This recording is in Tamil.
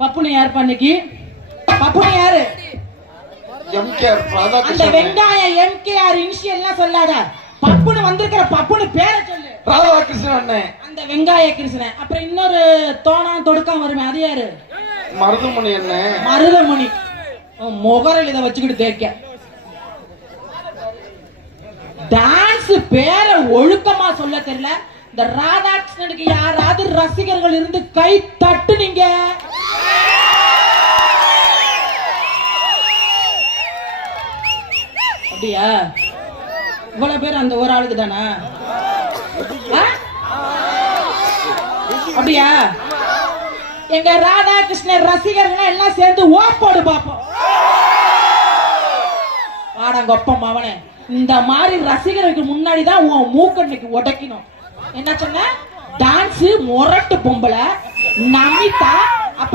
பப்புனு யார் பண்ணிக்கு? பப்புனு யாரு? எம்கேஆர் அந்த வெங்காய எம்கேஆர் இனிஷியல்லாம் சொல்லாத. பப்புனு வந்திருக்கிற பப்புனு பேரை சொல்லு. ராதாகிருஷ்ணன் அண்ணன். அந்த வெங்காய கிருஷ்ணன். அப்புறம் இன்னொரு தோணா தொடுக்காம வருமே அது யாரு? மருதமணி அண்ணன். மருதமணி முகரல் இதை வச்சுக்கிட்டு தேக்க. டான்ஸ் பேரை ஒழுக்கமா சொல்ல தெரியல. இந்த ராதாகிருஷ்ணனுக்கு யாராவது ரசிகர்கள் இருந்து கை தட்டுனீங்க. அப்படியா? இவ்வளவு பேர் அந்த ஒரு ஆளுக்கு தானா? அப்படியா? எங்க ராதாகிருஷ்ணன் ரசிகர்கள் எல்லாம் சேர்ந்து ஓப்போடு பாப்போம். வாடங்கொப்பம் அவனே, இந்த மாதிரி ரசிகர்களுக்கு முன்னாடிதான் உன் மூக்கண்ணுக்கு உடைக்கணும். என்ன சொன்ன? டான்ஸ் முரட்டு பொம்பளை நமிதா